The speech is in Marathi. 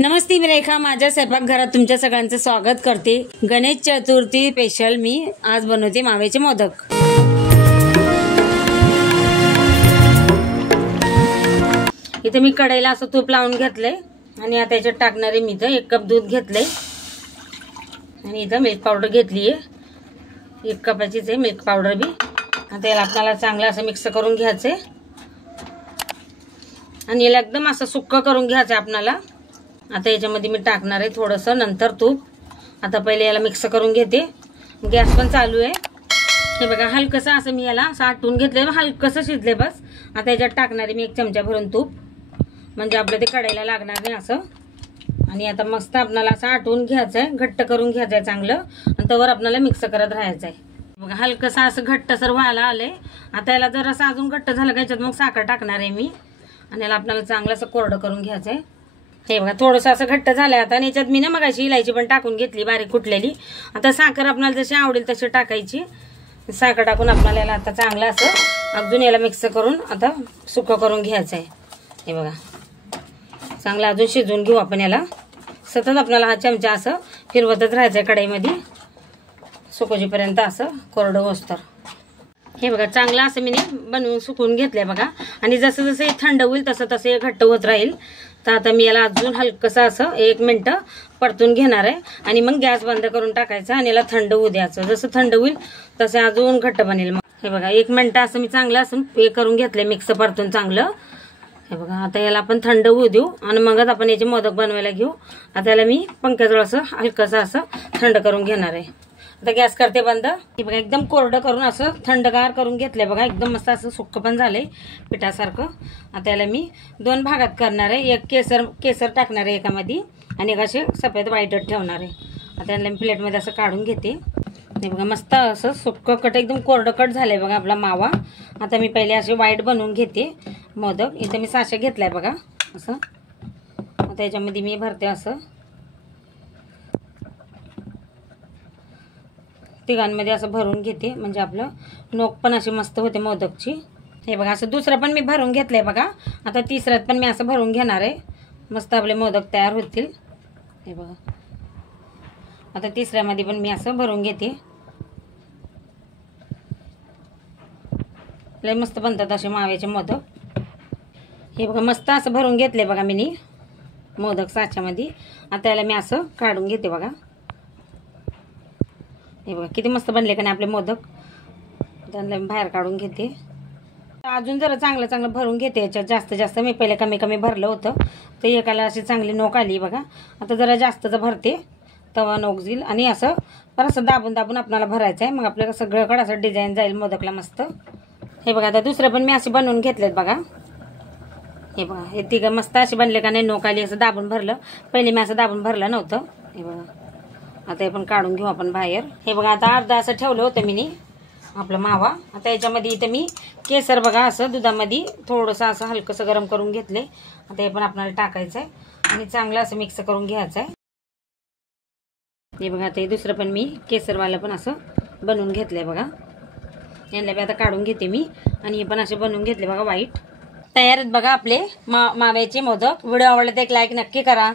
नमस्ते मी रेखा, माझ्या स्वयंपाकघरात तुमच्या सगळ्यांचं स्वागत करते। गणेश चतुर्थी स्पेशल मी आज बनवते माव्याचे मोदक। इथे मी कढईला असं तूप लावून घेतलंय आणि आता याच्यात टाकणारे मी इथं 1 कप दूध घेतलंय आणि इथं मिल्क पावडर घेतली आहे। 1 कपाचीच आहे मिल्क पावडर बी। आता याला आपल्याला चांगलं असं मिक्स करून घ्यायचंय आणि याला एकदम असं सुक्क करून घ्यायचं आपल्याला। आता याच्यामध्ये मी टाकणार आहे थोडंसं नंतर तूप। आता पहिले याला मिक्स करून घेते। गॅस पण चालू आहे। हे बघा हलकसं असं मी याला साठवून घेतले, हलकसं शिजले बस। आता याच्यात टाकणार आहे मी 1 चमचा भरून तूप, म्हणजे आपलं ते कढईला लागणार नाही असं। आणि आता मस्त आपल्याला असं आटवून घ्यायचं आहे, घट्ट करून घ्यायचं आहे चांगलं आणि त्यावर आपल्याला मिक्स करत राहायचं आहे। बघा हलकसं असं घट्टसर व्हायला आलंय। आता याला जर असं अजून घट्ट झालं का याच्यात मग साखर टाकणार आहे मी आणि याला आपल्याला चांगलं असं कोरडं करून घ्यायचं आहे। हे बघा थोडंसं असं घट्ट झालंय आता आणि याच्यात मी ना मगाशी इलायची पण टाकून घेतली बारीक कुटलेली। आता साखर आपल्याला जशी आवडेल तशी टाकायची। साखर टाकून आपल्याला याला आता चांगलं असं अजून याला मिक्स करून आता सुकं करून घ्यायचं आहे। हे बघा चांगलं अजून शिजवून घेऊ आपण याला। सतत आपल्याला हा चमचा असं फिरवतच राहायचं आहे कढईमध्ये सुकोजीपर्यंत असं कोरडं होस्तर। हे बघा चांगलं असं मी बनवून सुकवून घेतलंय बघा आणि जसं जसं थंड होईल तसं तसं हे घट्ट होत राहील। तर आता मी याला अजून हलकसं असं 1 मिनिट परतून घेणार आहे आणि मग गॅस बंद करून टाकायचा आणि याला थंड होऊ द्यायचं। जसं थंड होईल तसं अजून घट्ट बनेल। मग हे बघा 1 मिनिट असं मी चांगलं असं हे करून घेतलंय मिक्स परतून चांगलं। हे बघा आता याला आपण थंड होऊ देऊ आणि मगच आपण याचे मोदक बनवायला घेऊ। आता याला मी पंख्याजवळ असं हलकसं असं थंड करून घेणार आहे। आता गॅस करते बंद। हे बघा एकदम कोरडं करून असं थंडगार करून घेतलंय बघा, एकदम मस्त असं सुक्क पण झालंय पिठासारखं। आता याला मी 2 भागात करणार आहे, एक केसर टाकणार आहे एकामध्ये आणि एक असे सफेद व्हाईटच ठेवणार आहे। आता याला मी प्लेटमध्ये असं काढून घेते। हे बघा मस्त असं सुक्क कट एकदम कोरडं कट झालंय बघा आपला मावा। आता मी पहिले असे व्हाईट बनवून घेते मोदक। इथे मी साचा घेतलाय बघा असं। आता याच्यामध्ये मी भरते असं तिघांमध्ये असं भरून घेते, म्हणजे आपलं नोक पण अशी मस्त होते मोदकची। हे बघा असं दुसरं पण मी भरून घेतलंय बघा। आता तिसऱ्यात पण मी असं भरून घेणार आहे, मस्त आपले मोदक तयार होतील। हे बघा आता तिसऱ्यामध्ये पण मी असं भरून घेते। लय मस्त बनतात असे माव्याचे मोदक। हे बघा मस्त असं भरून घेतले बघा मी मोदक साच्यामध्ये। आता याला मी असं काढून घेते बघा। हे बघा किती मस्त बनले का नाही आपले मोदक। त्यांना मी बाहेर काढून घेते। अजून जरा चांगलं भरून घेते याच्यात जास्त मी पहिले कमी भरलं होतं तर एकाला अशी चांगली नोक आली बघा। आता जरा जास्तच भरते तवा नोक जाईल आणि असं असं दाबून आपल्याला भरायचं आहे, मग आपल्याला सगळीकडे असं डिझाईन जाईल मोदकला मस्त। हे बघा आता दुसरं पण मी असे बनवून घेतलेत बघा। हे बघा हे तिघं मस्त असे बनले का नाही, नोक आली असं दाबून भरलं। पहिले मी असं दाबून भरलं नव्हतं। हे बघा आता हे पण काढून घेऊ आपण बाहेर। हे बघा आता अर्धा असं ठेवलं होतं मी आपलं मावा। आता याच्यामध्ये इथे मी केसर बघा असं दुधामध्ये थोडंसं असं हलकसं गरम करून घेतले। आता हे पण आपल्याला टाकायचं आहे आणि चांगलं असं मिक्स करून घ्यायचं आहे। हे बघा आता हे दुसरं पण मी केसरवालं पण असं बनवून घेतलंय बघा। यांना बी आता काढून घेते मी आणि हे पण असे बनवून घेतले बघा व्हाईट। तयार आहेत बघा आपले माव्याचे मोदक। व्हिडिओ आवडला तर एक लाईक नक्की करा।